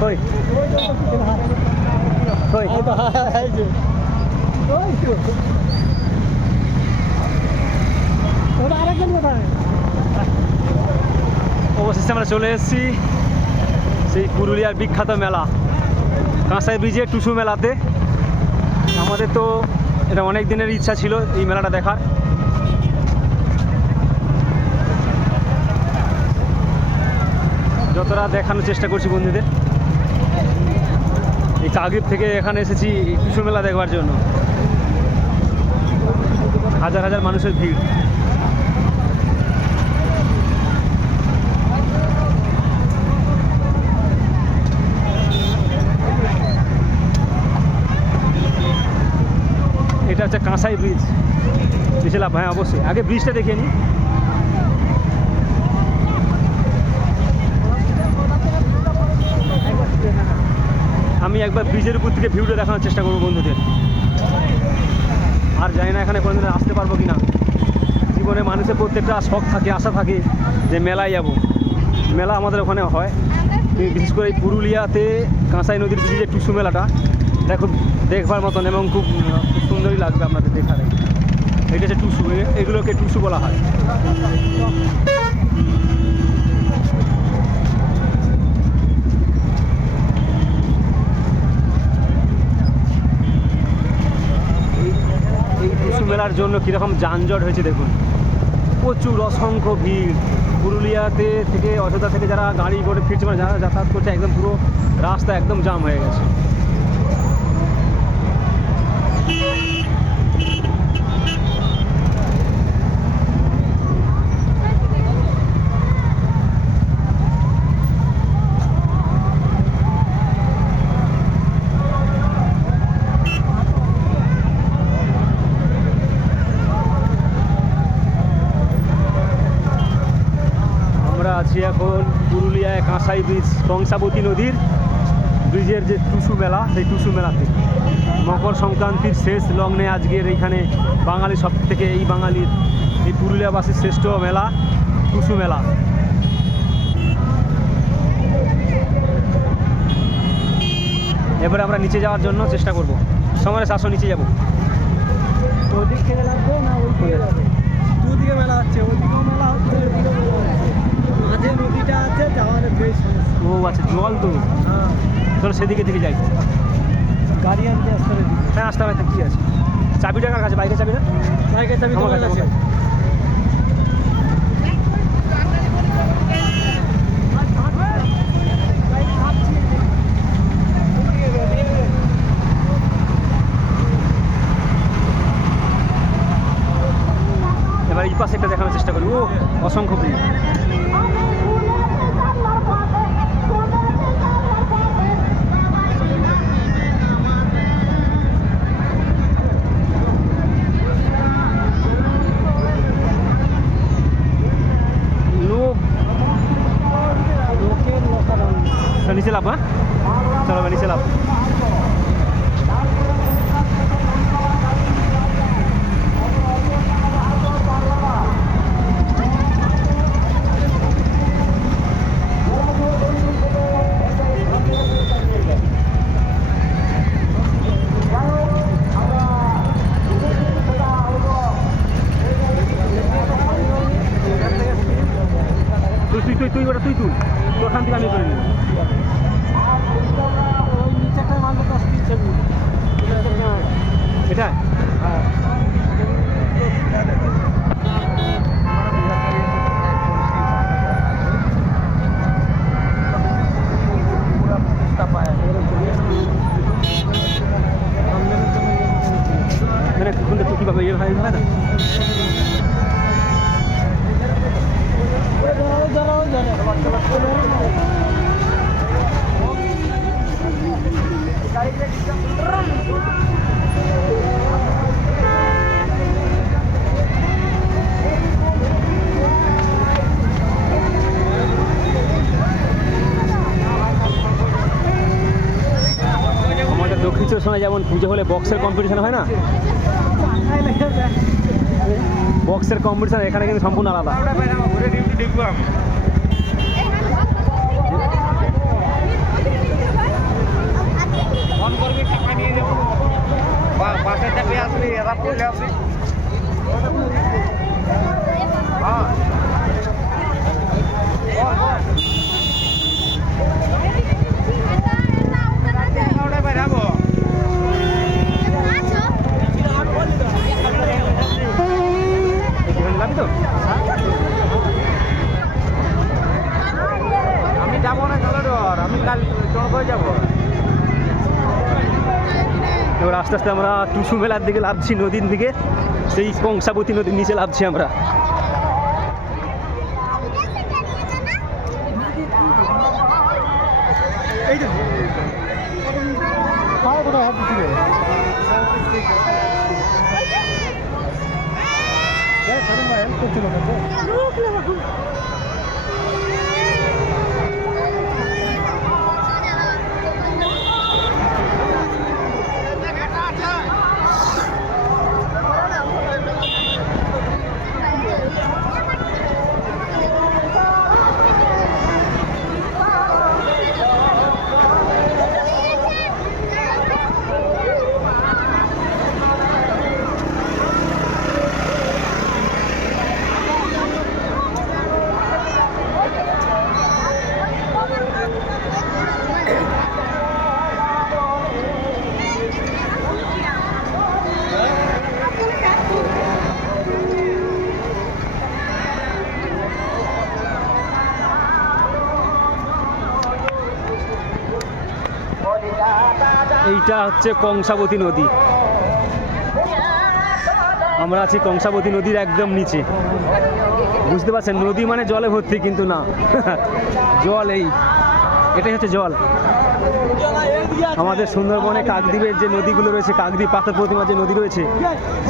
কই কই অবশেষে আমরা চলে এসেছি সেই পুরুলিয়ার বিখ্যাত মেলা কাঁসাই ব্রিজে টুসু মেলাতে। আমাদের তো এটা অনেক দিনের ইচ্ছা ছিল এই মেলাটা দেখার। যতটা দেখানোর চেষ্টা করছি বন্ধুদের। এই কাকদ্বীপ থেকে এখানে এসেছি টুসু মেলা দেখবার জন্য। হাজার হাজার মানুষের ভিড়। এটা হচ্ছে কাঁসাই ব্রিজ। নিচেলাম, হ্যাঁ অবশ্যই আগে ব্রিজটা দেখে নিই। আমি একবার ব্রিজের উপর থেকে ভিউটা দেখানোর চেষ্টা করবো বন্ধুদের। আর জানি না এখানে কোনোদিন আসতে পারবো কি না। জীবনে মানুষের প্রত্যেকটা শখ থাকে, আশা থাকে যে মেলায় যাব। মেলা আমাদের ওখানে হয়, বিশেষ করে এই পুরুলিয়াতে কাঁসাই নদীর ব্রিজে টুসু মেলাটা এটা খুব দেখবার মতন এবং খুব সুন্দরই লাগবে আপনাদের দেখার। এটা হচ্ছে টুসু, এগুলোকে টুসু বলা হয়। এই টুসু মেলার জন্য কীরকম যানজট হয়েছে দেখুন। প্রচুর অসংখ্য ভিড়। পুরুলিয়াতে থেকে অযোধ্যা থেকে যারা গাড়ি করে ফিরছে, মানে যারা যাতায়াত করছে, একদম পুরো রাস্তা একদম জাম হয়ে গেছে। আছি এখন পুরুলিয়ায় কাঁসাই ব্রিজ, কংসাবতী নদীর ব্রিজের যে টুসু মেলা, সেই টুসু মেলাতে মকর সংক্রান্তির শেষ লগ্নে আজকের এইখানে বাঙালি সব থেকে এই বাঙালির এই পুরুলিয়াবাসীর শ্রেষ্ঠ মেলা টুসু মেলা। এবারে আমরা নিচে যাওয়ার জন্য চেষ্টা করব। সমরেশ আসো, নিচে যাবো। ওদিক থেকে লাগবে না ওইদিকে যাবে? দুদিকে মেলা হচ্ছে, ওইদিকেও মেলা হচ্ছে, মাঝে নদীটা আছে, যাওয়ার বেশ সমস্যা। ও আচ্ছা, জল তো। হ্যাঁ চলো সেদিকে থেকে যাই। গাড়ি আনতে আসতে হবে। হ্যাঁ আসতে হবে। কী আছে? চাবিটা কার কাছে? বাইকের চাবি না? বাইকের চাবি আমার কাছে। এবার এই পাশে একটা দেখানোর চেষ্টা করি। ও অসংখ্য ভিড়। নিচে লাভ। হ্যাঁ চলো নিচে লাভ। তুই ওটা তুই ওখান থেকে আমি করে নিই। এটা মানে কীভাবে ইয়ে হয় না। আমাদের দক্ষিণেশ্বর সময় যেমন পুজো হলে বক্সের কম্পিটিশন হয় না, বক্সের কম্পিটিশন এখানে কিন্তু সম্পূর্ণ আলাদা। আমি কাল হয়ে যাবো। এবার আস্তে আস্তে আমরা টুসু মেলার দিকে লাভছি, নদীর দিকে, সেই কংসাবতী নদীর নিচে লাভছি আমরা। এইটা হচ্ছে কংসাবতী নদী। আমরা আছি কংসাবতী নদীর একদম নিচে। বুঝতে পারছেন, নদী মানে জলে ভর্তি, কিন্তু না, জল এটাই হচ্ছে জল। আমাদের সুন্দরবনে কাকদ্বীপের যে নদীগুলো রয়েছে, কাকদ্বীপ পাথর প্রতিমার যে নদী রয়েছে,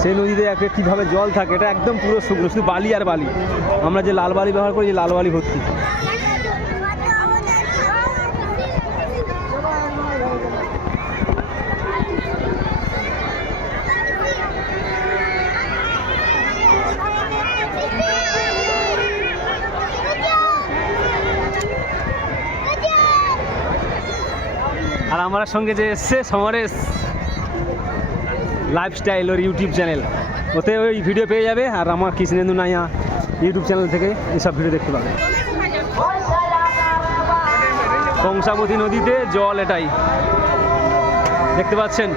সেই নদীতে কীভাবে জল থাকে, এটা একদম পুরো শুকনো, শুধু বালি আর বালি। আমরা যে লাল বালি ব্যবহার করি, যে লাল বালি ভর্তি। আর আমার সঙ্গে যে এসছে সমরেশ লাইফস্টাইল ওর ইউটিউব চ্যানেল, ওতে ওই ভিডিও পেয়ে যাবে। আর আমার কৃষ্ণেন্দু নাইয়া ইউটিউব চ্যানেল থেকে এইসব ভিডিও দেখতে পাবে। কংসাবতী নদীতে জল, এটাই দেখতে পাচ্ছেন।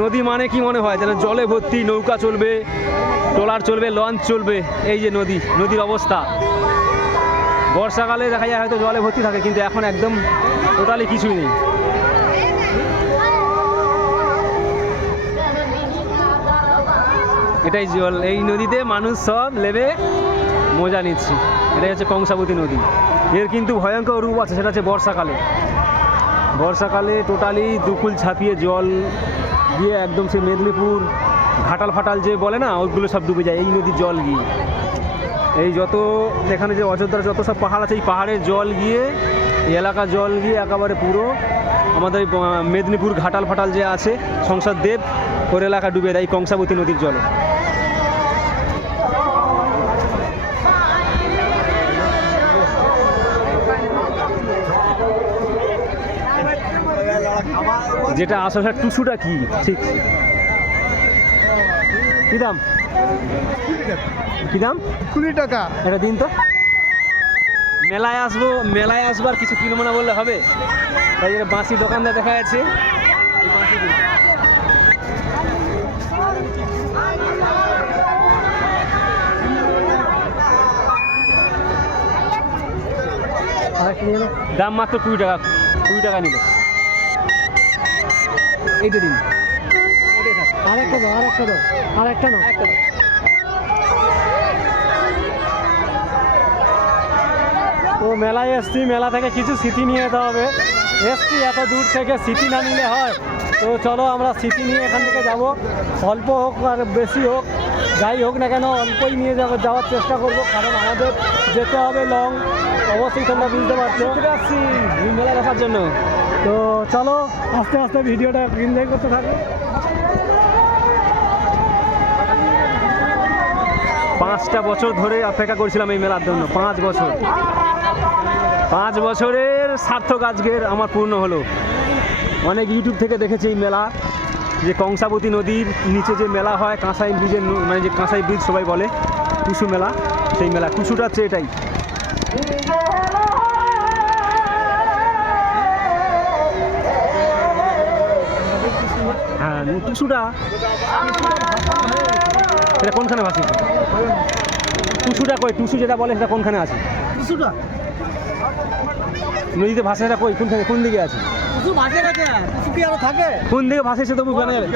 নদী মানে কি মনে হয় যেন জলে ভর্তি, নৌকা চলবে, ট্রলার চলবে, লঞ্চ চলবে। এই যে নদীর অবস্থা, বর্ষাকালে দেখা যায় হয়তো জলে ভর্তি থাকে, কিন্তু এখন একদম টোটালি কিছুই নেই। এটাই জল, এই নদীতে মানুষ সব নেবে মজা নিচ্ছি। এটাই হচ্ছে কংসাবতী নদী। এর কিন্তু ভয়ঙ্কর রূপ আছে, সেটা হচ্ছে বর্ষাকালে টোটালি দুকুল ছাপিয়ে জল গিয়ে একদম সেই মেদিনীপুর ঘাটাল ফাটাল যে বলে না, ওইগুলো সব ডুবে যায় এই নদীর জল গিয়ে। এই যত এখানে যে অযোধ্যার যত সব পাহাড় আছে, এই পাহাড়ের জল গিয়ে, এই এলাকার জল গিয়ে একেবারে পুরো আমাদের মেদিনীপুর ঘাটাল ফাটাল যে আছে, সংসদ দেব, ওর এলাকা ডুবে দেয় কংসাবতী নদীর জলে। যেটা আসলে টুসুটা কি ঠিক কি দাম? 20 টাকা। এটা দিন তো, মেলায় আসবার কিছু কিনবো না বললে হবে? তাই বাঁশি দোকানদার দেখা যাচ্ছে, দাম মাত্র 20 টাকা নিল। এইটা দিন, আরেকটা না। তো মেলায় এসছি, মেলা থেকে কিছু স্মৃতি নিয়ে যেতে হবে। এসছি এত দূর থেকে, স্মৃতি না নিলে হয়? তো চলো আমরা স্মৃতি নিয়ে এখান থেকে যাব। অল্প হোক আর বেশি হোক, যাই হোক না কেন, অল্পই নিয়ে যাওয়ার চেষ্টা করব, কারণ আমাদের যেতে হবে লং। অবশ্যই তোমরা বুঝতে পারছো, আসছি মেলা দেখার জন্য। তো চলো আস্তে আস্তে ভিডিওটা এনজয় করতে থাকো। 5টা বছর ধরে অপেক্ষা করছিলাম এই মেলার জন্য, 5 বছর। 5 বছরের সার্থক আজকের আমার পূর্ণ হলো। অনেক ইউটিউব থেকে দেখেছি এই মেলা, যে কংসাবতী নদীর নিচে যে মেলা হয়, কাঁসাই ব্রিজের, মানে যে কাঁসাই ব্রিজ সবাই বলে, টুসু মেলা, সেই মেলা। টুসুটা হচ্ছে এটাই। হ্যাঁ, টুসুটা এটা কোনখানে ভাসি? টুসুটা কই? টুসু যেটা বলে সেটা কোনখানে আছে? নদীতে ভাসেটা কই কোন দিকে আছে? কিছু ভাসে গেছে, কিছু কি আরো থাকে? কোন দিকে ভাসে সে তবু জানা যাবে।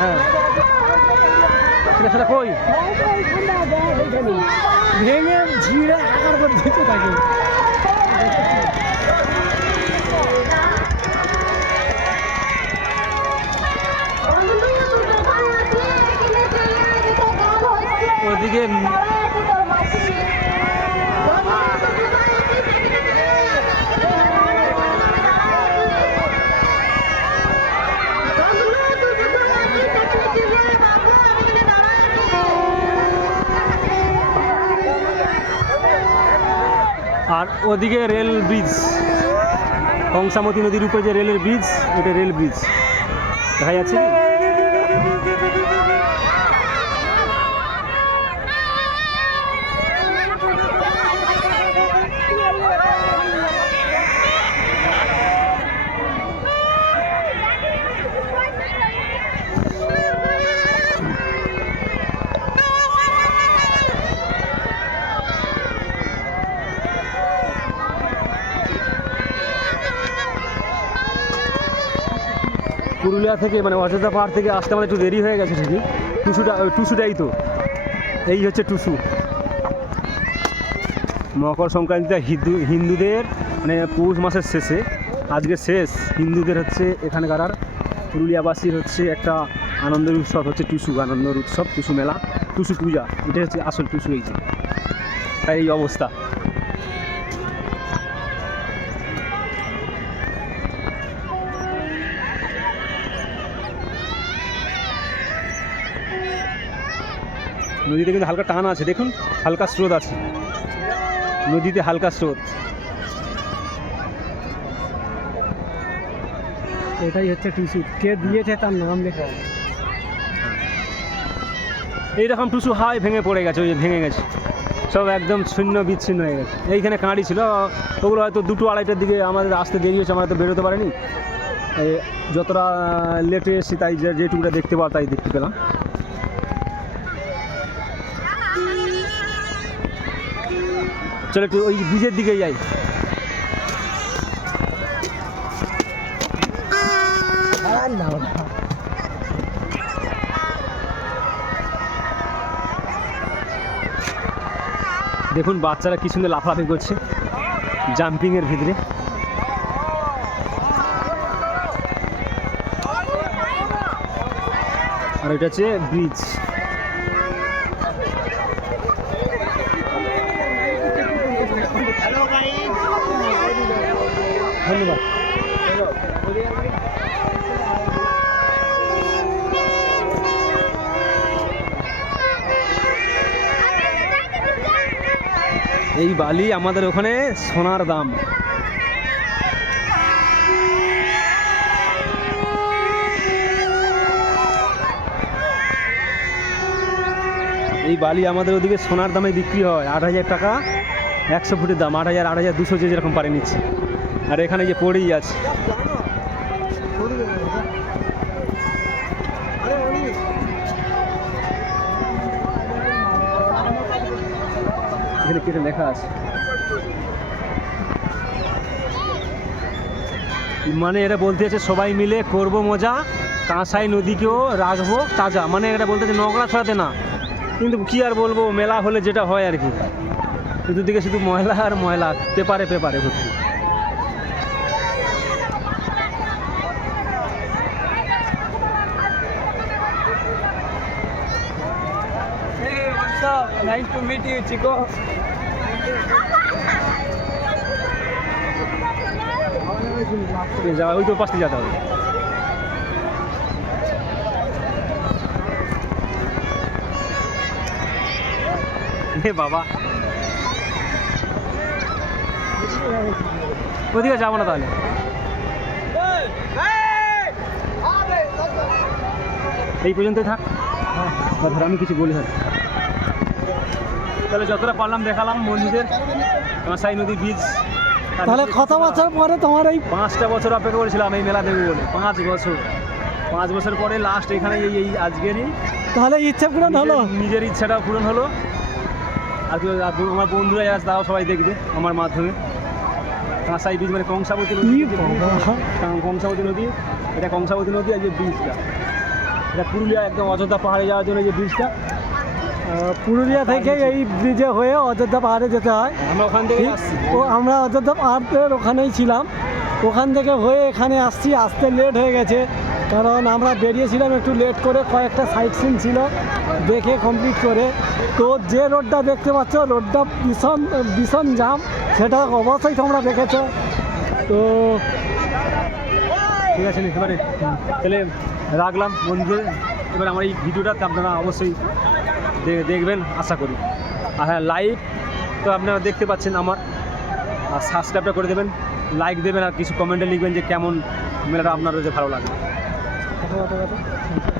হ্যাঁ সেটা কই ভেঙে ঝিড়ে আকার করে দিতে থাকে। ওদিকে আর ওদিকে রেল ব্রিজ, কংসামতী নদীর উপরে যে রেলের ব্রিজ, এটা রেল ব্রিজ দেখা যাচ্ছে। পুরুলিয়া থেকে মানে অযোধ্যা পাহাড় থেকে আসতে আমাদের একটু দেরি হয়ে গেছে ঠিকই। টুসুটাই তো, এই হচ্ছে টুসু। মকর সংক্রান্তিটা হিন্দুদের মানে পৌষ মাসের শেষে, আজকে শেষ। হিন্দুদের হচ্ছে এখানকার আর পুরুলিয়াবাসীর হচ্ছে একটা আনন্দের উৎসব হচ্ছে টুসু, আনন্দের উৎসব টুসু মেলা, টুসু পূজা, এটা হচ্ছে আসল টুসু। এই যে তাই এই অবস্থা। নদীতে কিন্তু হালকা টান আছে, দেখুন হালকা স্রোত আছে নদীতে, হালকা স্রোত। এটাই হচ্ছে টুসু, কে দিয়েছে তার নাম লেখা। এইরকম টুসু হাই ভেঙে পড়ে গেছে, ওই যে ভেঙে গেছে সব, একদম শূন্য বিচ্ছিন্ন হয়ে গেছে। এইখানে কাঁড়ি ছিল, ওগুলো হয়তো 2-2:30টার দিকে আমাদের আসতে দেরি হয়েছে, আমরা তো বেরোতে পারিনি। যতটা লেটে এসেছি তাই যেটুকুটা দেখতে পাওয়া তাই দেখতে পেলাম। চলো একটু ওই ব্রিজের দিকে যাই। দেখুন বাচ্চারা কি সুন্দর লাফালাফি করছে জাম্পিংয়ের ভিতরে। আর এটা হচ্ছে ব্রিজ। ধন্যবাদ। এই বালি আমাদের ওখানে সোনার দাম। এই বালি আমাদের ওদিকে সোনার দামে বিক্রি হয় 8,000 টাকা 100 ফুটের দাম, 8,000, 8,200 যে যেরকম পারে নিচ্ছে। আর এখানে যে পড়েই আছে, এখানে কেটে লেখা আছে, মানে এটা বলতে আছে সবাই মিলে করব মজা, কাঁসাই নদীকেও রাখবো তাজা। মানে এটা বলতেছে নোংরা ছড়াতে না, কিন্তু কি আর বলবো, মেলা হলে যেটা হয় আর কি, চতুর্দিকে শুধু ময়লা আর ময়লা, পেপারে ভর্তি। Nice to meet you, Chico. যাওয়া ওই তো পাশে যেতে হবে। বাবা ওদিকে যাবো না তাহলে, এই পর্যন্তই থাক। ধর আমি কিছু বলি, তাহলে যতটা পারলাম দেখালাম বন্ধুদের কাঁসাই নদী ব্রিজ। তাহলে কত বছর পরে তোমার এই 5টা বছর অপেক্ষা করেছিলাম এই মেলা দেখবো বলে, 5 বছর পরে লাস্ট এখানে এই আজকেরই তাহলে ইচ্ছা পূরণ হলো, নিজের ইচ্ছাটা পূরণ হলো। আর কি আমার বন্ধুরা যারা আছে তারাও সবাই দেখবে আমার মাধ্যমে। কাঁসাই ব্রিজ মানে কংসাবতী নদী, কি বাবা। কংসাবতী নদী, এটা কংসাবতী নদী আর যে ব্রিজটা, এটা পুরুলিয়া একদম অযোধ্যা পাহাড়ে যাওয়ার জন্য যে ব্রিজটা, পুরুলিয়া থেকে এই ব্রিজে হয়ে অযোধ্যা পাহাড়ে যেতে হয়। আমরা ওখান থেকে আসছি। ও আমরা অযোধ্যা পাহাড়ের ওখানেই ছিলাম, ওখান থেকে হয়ে এখানে আসছি। আসতে লেট হয়ে গেছে কারণ আমরা বেরিয়েছিলাম একটু লেট করে, কয়েকটা সাইট সিন ছিল দেখে কমপ্লিট করে। তো যে রোডটা দেখতে পাচ্ছ রোডটা ভীষণ ভীষণ জাম, সেটা অবশ্যই তোমরা দেখেছো। তো ঠিক আছে এবারে তাহলে রাখলাম বন্ধুদের। এবার আমার এই ভিডিওটা আপনারা অবশ্যই দেখবেন আশা করি। আর হ্যাঁ, লাইভ তো আপনারা দেখতে পাচ্ছেন আমার, আর সাবস্ক্রাইবটা করে দেবেন, লাইক দেবেন, আর কিছু কমেন্টে লিখবেন যে কেমন মেলাটা আপনাদের যে ভালো লাগে। কথা